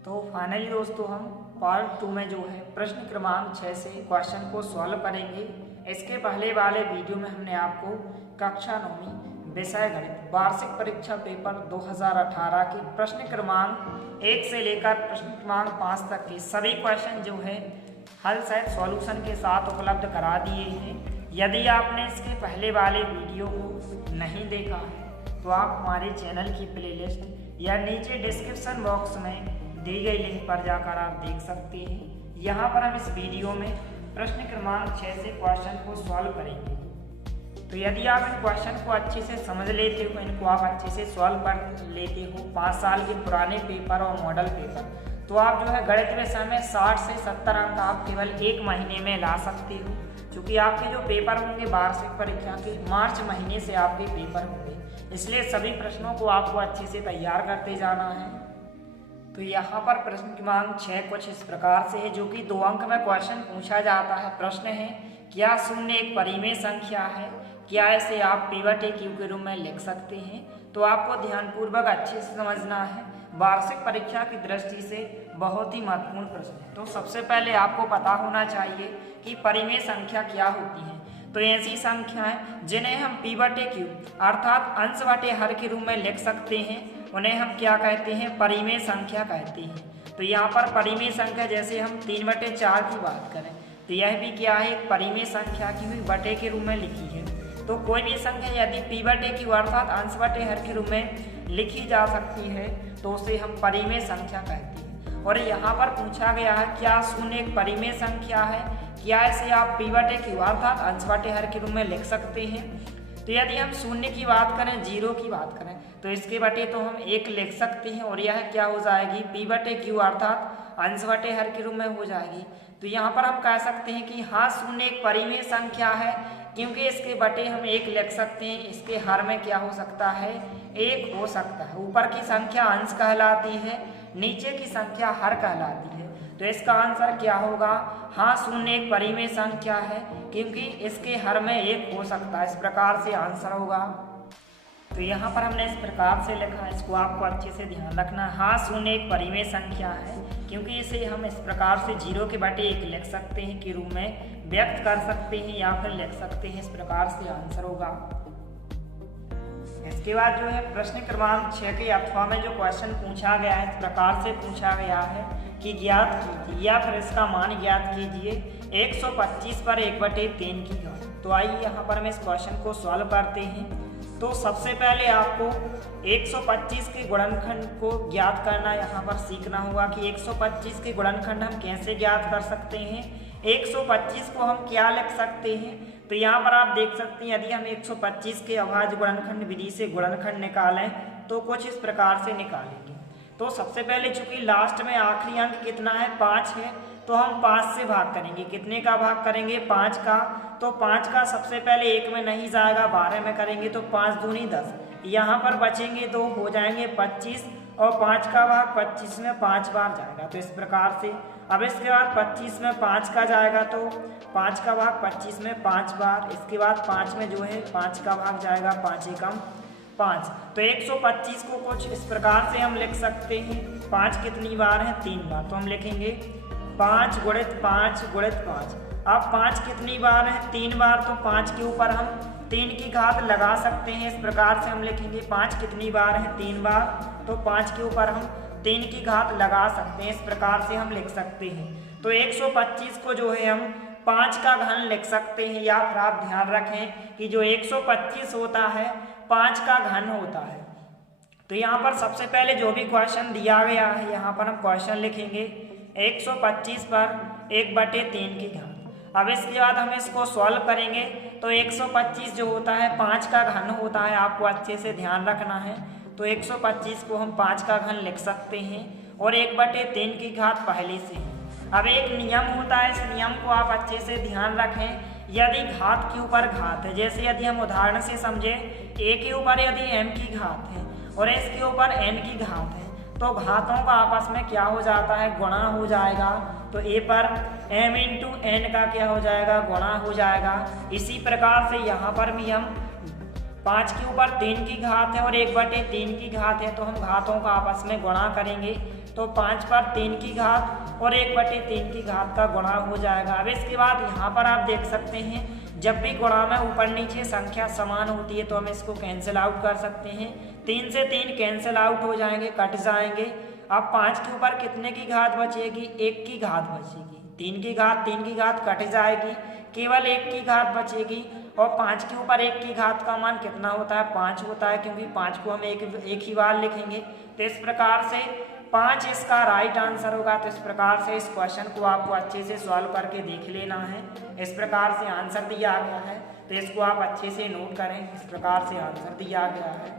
तो फाइनली दोस्तों हम पार्ट 2 में जो है प्रश्न क्रमांक 6 से क्वेश्चन को सॉल्व करेंगे। इसके पहले वाले वीडियो में हमने आपको कक्षा 9वीं विषय गणित वार्षिक परीक्षा पेपर 2018 के प्रश्न क्रमांक 1 से लेकर प्रश्न क्रमांक 5 तक के सभी क्वेश्चन जो है हल सहित सॉल्यूशन के साथ उपलब्ध करा दिए हैं। यदि आपने इसके पहले वाले वीडियो को नहीं देखा है तो आप हमारे चैनल की प्लेलिस्ट या नीचे डिस्क्रिप्शन बॉक्स में दी गई लिंक पर जाकर आप देख सकते हैं। यहाँ पर हम इस वीडियो में प्रश्न क्रमांक 6 से क्वेश्चन को सॉल्व करेंगे। तो यदि आप इन क्वेश्चन को अच्छे से समझ लेते हो, इनको आप अच्छे से सॉल्व कर लेते हो 5 साल के पुराने पेपर और मॉडल पेपर, तो आप जो है गणित विषय में 60 से 70 अंक आप केवल 1 महीने में ला सकते हो। क्योंकि आपके जो पेपर होंगे वार्षिक परीक्षा के मार्च महीने से आपके पेपर होंगे, इसलिए सभी प्रश्नों को आपको अच्छे से तैयार करते जाना है। तो यहाँ पर प्रश्न क्रमांक 6 कुछ इस प्रकार से है, जो कि 2 अंक में क्वेश्चन पूछा जाता है। प्रश्न है, क्या शून्य एक परिमेय संख्या है? क्या इसे आप P/Q के रूप में लिख सकते हैं? तो आपको ध्यानपूर्वक अच्छे से समझना है, वार्षिक परीक्षा की दृष्टि से बहुत ही महत्वपूर्ण प्रश्न है। तो सबसे पहले आपको पता होना चाहिए कि परिमेय संख्या क्या होती है। तो ऐसी संख्याएं जिन्हें हम P/Q अर्थात अंश बटे हर के रूप में लिख सकते हैं, उन्हें हम क्या कहते हैं? परिमेय संख्या कहते हैं। तो यहाँ पर परिमेय संख्या जैसे हम 3/4 की बात करें तो यह भी क्या है? एक परिमेय संख्या की हुई बटे के रूप में लिखी है। तो कोई भी संख्या यदि P/Q अर्थात अंश बटे हर के रूप में लिखी जा सकती है तो उसे हम परिमेय संख्या कहते हैं। और यहाँ पर पूछा गया है, क्या शून्य एक परिमेय संख्या है? क्या इसे आप P/Q अर्थात अंश बटे हर के रूप में लिख सकते हैं? तो यदि हम शून्य की बात करें, 0 की बात करें, तो इसके बटे तो हम 1 लिख सकते हैं और यह क्या हो जाएगी? P/Q अर्थात अंश बटे हर के रूप में हो जाएगी। तो यहाँ पर हम कह सकते हैं कि हाँ, शून्य एक परिमेय संख्या है, क्योंकि इसके बटे हम 1 लिख सकते हैं, इसके हर में क्या हो सकता है? 1 हो सकता है। ऊपर की संख्या अंश कहलाती है, नीचे की संख्या हर कहलाती है। तो इसका आंसर क्या होगा? हाँ, शून्य एक परिमेय संख्या है, क्योंकि इसके हर में 1 हो सकता है। इस प्रकार से आंसर होगा। तो यहाँ पर हमने इस प्रकार से लिखा है, इसको आपको अच्छे से ध्यान रखना है। हाँ, शून्य एक परिमेय संख्या है, क्योंकि इसे हम इस प्रकार से 0 के बटे 1 लिख सकते हैं के रूप में व्यक्त कर सकते हैं या फिर लिख सकते हैं। इस प्रकार से आंसर होगा। इसके बाद जो है प्रश्न क्रमांक 6 के अथवा में जो क्वेश्चन पूछा गया है, इस प्रकार से पूछा गया है कि ज्ञात कीजिए या फिर इसका मान ज्ञात कीजिए 125 पर 1/3 की घात। तो आइए यहाँ पर हम इस क्वेश्चन को सॉल्व करते हैं। तो सबसे पहले आपको 125 के गुणनखंड को ज्ञात करना यहाँ पर सीखना होगा कि 125 के गुणनखंड हम कैसे ज्ञात कर सकते हैं। 125 को हम क्या लिख सकते हैं? तो यहाँ पर आप देख सकते हैं, यदि हम 125 के अभाज्य गुणनखंड विधि से गुणनखंड निकालें तो कुछ इस प्रकार से निकालेंगे। तो सबसे पहले चूंकि लास्ट में आखिरी अंक कितना है? 5 है, तो हम 5 से भाग करेंगे। कितने का भाग करेंगे? 5 का। तो 5 का सबसे पहले 1 में नहीं जाएगा, 12 में करेंगे तो 5 दूनी 10। यहाँ पर बचेंगे 2, हो जाएंगे 25, और 5 का भाग 25 में 5 बार जाएगा। तो इस प्रकार से अब इसके बाद 25 में 5 का जाएगा, तो 5 का भाग 25 में 5 बार। इसके बाद 5 में जो है 5 का भाग जाएगा, 5 एकम 5। तो 125 को कुछ इस प्रकार से हम लिख सकते हैं। 5 कितनी बार है? 3 बार। तो हम लिखेंगे 5 गुणित 5 गुणित 5। अब 5 कितनी बार है? 3 बार। तो 5 के ऊपर हम 3 की घात लगा सकते हैं। इस प्रकार से हम लिखेंगे 5 कितनी बार है? 3 बार। तो 5 के ऊपर हम 3 की घात लगा सकते हैं। इस प्रकार से हम लिख सकते हैं। तो 125 को जो है हम 5 का घन लिख सकते हैं, या फिर आप ध्यान रखें कि जो 125 होता है 5 का घन होता है। तो यहाँ पर सबसे पहले जो भी क्वेश्चन दिया गया है, यहाँ पर हम क्वेश्चन लिखेंगे 125 पर 1/3 की घात। अब इसके बाद हम इसको सॉल्व करेंगे। तो 125 जो होता है 5 का घन होता है, आपको अच्छे से ध्यान रखना है। तो 125 को हम 5 का घन लिख सकते हैं, और 1/3 की घात पहले से है। अब एक नियम होता है, इस नियम को आप अच्छे से ध्यान रखें। यदि घात के ऊपर घात है, जैसे यदि हम उदाहरण से समझे, a के ऊपर यदि m की घात है और इसके ऊपर n की घात है, तो घातों का आपस में क्या हो जाता है? गुणा हो जाएगा। तो a पर m × n का क्या हो जाएगा? गुणा हो जाएगा। इसी प्रकार से यहाँ पर भी हम 5 के ऊपर 3 की घात है और 1/3 की घात है, तो हम घातों का आपस में गुणा करेंगे। तो 5 पर 3 की घात और 1/3 की घात का गुणा हो जाएगा। अब इसके बाद यहाँ पर आप देख सकते हैं, जब भी गुणा में ऊपर नीचे संख्या समान होती है तो हम इसको कैंसिल आउट कर सकते हैं। 3 से 3 कैंसिल आउट हो जाएंगे, कट जाएंगे। अब 5 के ऊपर कितने की घात बचेगी? 1 की घात बचेगी। 3 की घात कट जाएगी, केवल 1 की घात बचेगी। और 5 के ऊपर 1 की घात का मान कितना होता है? 5 होता है, क्योंकि 5 को हम एक ही बार लिखेंगे। तो इस प्रकार से 5 इसका राइट आंसर होगा। तो इस प्रकार से इस क्वेश्चन को आपको अच्छे से सॉल्व करके देख लेना है। इस प्रकार से आंसर दिया गया है, तो इसको आप अच्छे से नोट करें। इस प्रकार से आंसर दिया गया है।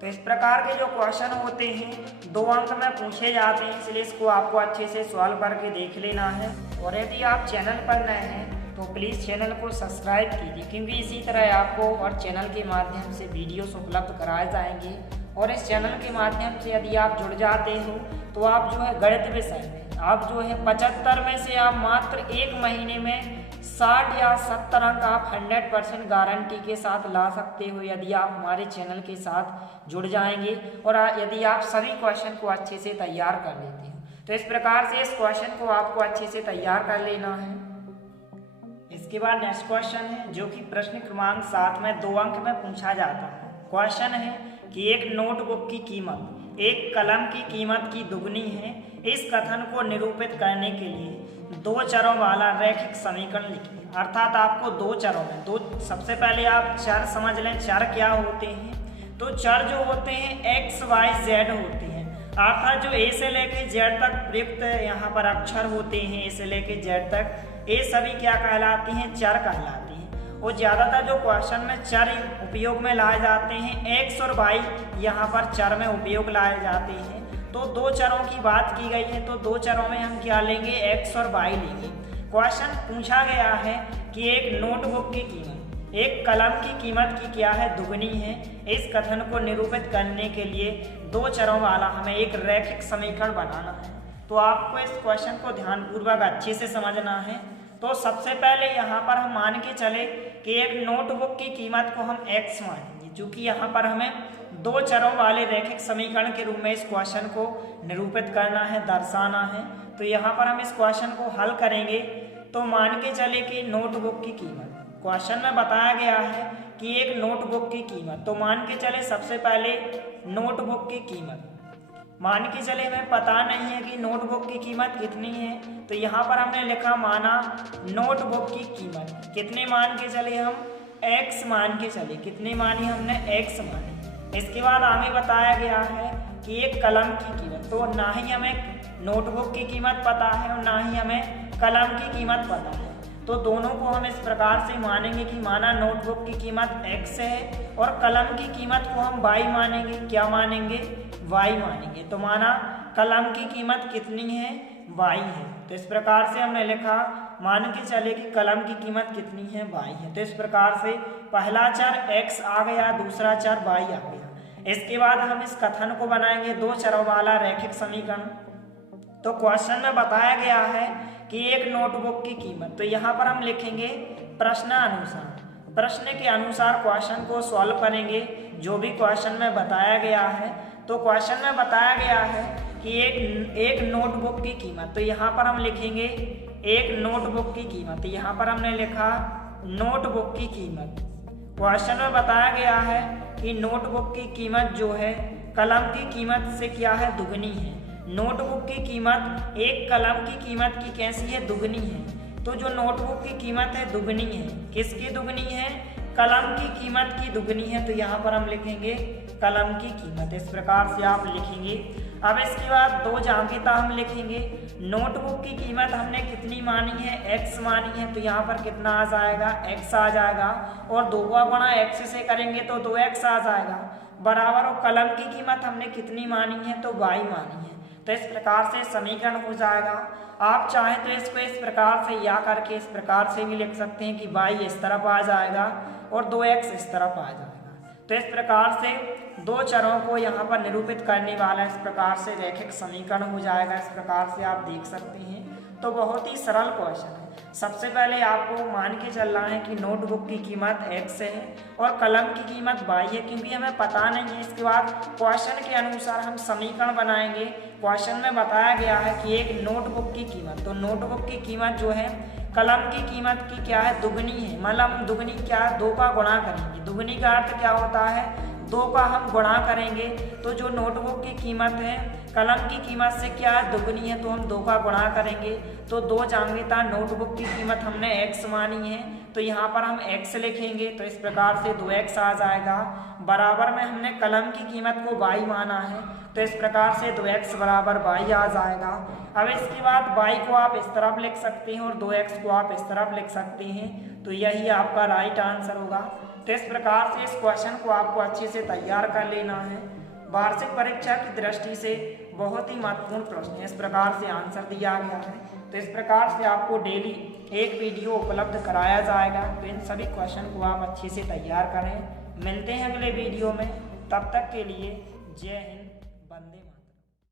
तो इस प्रकार के जो क्वेश्चन होते हैं 2 अंक में पूछे जाते हैं, इसलिए इसको आपको अच्छे से सॉल्व करके देख लेना है। और यदि आप चैनल पर नए हैं तो प्लीज़ चैनल को सब्सक्राइब कीजिए, क्योंकि इसी तरह आपको और चैनल के माध्यम से वीडियोस उपलब्ध कराए जाएंगे। और इस चैनल के माध्यम से यदि आप जुड़ जाते हो तो आप जो है गणित विषय में आप जो है 75 में से आप मात्र 1 महीने में 60 या 70 अंक आप 100% गारंटी के साथ ला सकते हो, यदि आप हमारे चैनल के साथ जुड़ जाएंगे और यदि आप सभी क्वेश्चन को अच्छे से तैयार कर लेते हो। तो इस प्रकार से इस क्वेश्चन को आपको अच्छे से तैयार कर लेना है। इसके बाद नेक्स्ट क्वेश्चन है, जो कि प्रश्न क्रमांक 7 में 2 अंक में पूछा जाता है। क्वेश्चन है कि एक नोटबुक की कीमत एक कलम की कीमत की दुगनी है। इस कथन को निरूपित करने के लिए 2 चरों वाला रैखिक समीकरण लिखिए। अर्थात आपको 2 चरों में सबसे पहले आप चर समझ लें, चर क्या होते हैं। तो चर जो होते हैं x, y, z होते हैं। अर्थात जो a से लेके z तक प्रयुक्त यहाँ पर अक्षर होते हैं, a से लेके z तक, ये सभी क्या कहलाती हैं? चर कहलाती हैं। और ज़्यादातर जो क्वेश्चन में चर उपयोग में लाए जाते हैं, x और y यहाँ पर चर में उपयोग लाए जाते हैं। तो 2 चरों की बात की गई है, तो 2 चरों में हम क्या लेंगे? x और y लेंगे। क्वेश्चन पूछा गया है कि एक नोटबुक की कीमत एक कलम की कीमत की क्या है? दुगनी है। इस कथन को निरूपित करने के लिए 2 चरों वाला हमें एक रैखिक समीकरण बनाना है। तो आपको इस क्वेश्चन को ध्यानपूर्वक अच्छे से समझना है। तो सबसे पहले यहाँ पर हम मान के चले कि एक नोटबुक की कीमत को हम x मानेंगे, क्योंकि यहाँ पर हमें 2 चरों वाले रैखिक समीकरण के रूप में इस क्वेश्चन को निरूपित करना है, दर्शाना है। तो यहाँ पर हम इस क्वेश्चन को हल करेंगे। तो मान के चले कि नोटबुक की कीमत, क्वेश्चन में बताया गया है कि एक नोटबुक की कीमत, तो मान के चले सबसे पहले नोटबुक की कीमत मान के चले हमें पता नहीं है कि नोटबुक की कीमत कितनी है। तो यहाँ पर हमने लिखा माना नोटबुक की कीमत कितने मान के चले? हम x मान के चले। कितने मानी हमने? x मानी। इसके बाद हमें बताया गया है कि एक कलम की कीमत, तो ना ही हमें नोटबुक की कीमत पता है और ना ही हमें कलम की कीमत पता है। तो दोनों को हम इस प्रकार से मानेंगे कि माना नोटबुक की कीमत x है और कलम की कीमत को हम y मानेंगे। क्या मानेंगे? y मानेंगे। तो माना कलम की कीमत कितनी है? y है। तो इस प्रकार से हमने लिखा मान के चले कि कलम की कीमत कितनी है? y है। तो इस प्रकार से पहला चर x आ गया, दूसरा चर y आ गया। इसके बाद हम इस कथन को बनाएंगे 2 चरों वाला रैखिक समीकरण। तो क्वेश्चन में बताया गया है कि एक नोटबुक की कीमत, तो यहाँ पर हम लिखेंगे प्रश्नानुसार। प्रश्न के अनुसार क्वेश्चन को सॉल्व करेंगे, जो भी क्वेश्चन में बताया गया है। तो क्वेश्चन में बताया गया है कि एक नोटबुक की कीमत, तो यहाँ पर हम लिखेंगे एक नोटबुक की कीमत। तो यहाँ पर हमने लिखा नोटबुक की कीमत। क्वेश्चन में बताया गया है कि नोटबुक की कीमत जो है कलम की कीमत से क्या है? दुगनी है। नोटबुक की कीमत एक कलम की कीमत की कैसी है? दुगनी है। तो जो नोटबुक की कीमत है दुगनी है, किसकी दुगनी है? कलम की कीमत की दुगनी है। तो यहाँ पर हम लिखेंगे कलम की कीमत। इस प्रकार से आप लिखेंगे। अब इसके बाद 2 जांघिता हम लिखेंगे। नोटबुक की कीमत हमने कितनी मानी है? x मानी है। तो यहाँ पर कितना आ जाएगा? x आ जाएगा। और 2 का गुणा x से करेंगे तो 2x आ जाएगा बराबर। और कलम की कीमत हमने कितनी मानी है? तो y मानी है। तो इस प्रकार से समीकरण हो जाएगा। आप चाहें तो इसको इस प्रकार से या करके इस प्रकार से भी लिख सकते हैं कि y इस तरफ आ जाएगा और 2x इस तरफ आ जाएगा। तो इस प्रकार से 2 चरों को यहाँ पर निरूपित करने वाला इस प्रकार से रैखिक समीकरण हो जाएगा। इस प्रकार से आप देख सकते हैं। तो बहुत ही सरल क्वेश्चन है। सबसे पहले आपको मान के चलना है कि नोटबुक की कीमत x है और कलम की कीमत y है, क्योंकि हमें पता नहीं है। इसके बाद क्वेश्चन के अनुसार हम समीकरण बनाएंगे। क्वेश्चन में बताया गया है कि एक नोटबुक की कीमत, तो नोटबुक की कीमत जो है कलम की कीमत की क्या है, दुगनी है। मतलब हम दुगनी क्या है, 2 का गुणा करेंगे। दुगनी का अर्थ क्या होता है, 2 का हम गुणा करेंगे। तो जो नोटबुक की कीमत है कलम की कीमत से क्या है, दुगनी है, तो हम 2 का गुणा करेंगे। तो 2 जाएंगे था। नोटबुक की कीमत हमने x मानी है, तो यहाँ पर हम x लिखेंगे। तो इस प्रकार से 2x आ जाएगा। बराबर में हमने कलम की कीमत को y माना है, तो इस प्रकार से 2x बराबर y आ जाएगा। अब इसके बाद y को आप इस तरफ लिख सकते हैं और 2x को आप इस तरफ लिख सकते हैं। तो यही आपका राइट आंसर होगा। तो इस प्रकार से इस क्वेश्चन को आपको अच्छे से तैयार कर लेना है। वार्षिक परीक्षा की दृष्टि से बहुत ही महत्वपूर्ण प्रश्न है। इस प्रकार से आंसर दिया गया है। तो इस प्रकार से आपको डेली एक वीडियो उपलब्ध कराया जाएगा। तो इन सभी क्वेश्चन को आप अच्छे से तैयार करें। मिलते हैं अगले वीडियो में, तब तक के लिए जय हिंद।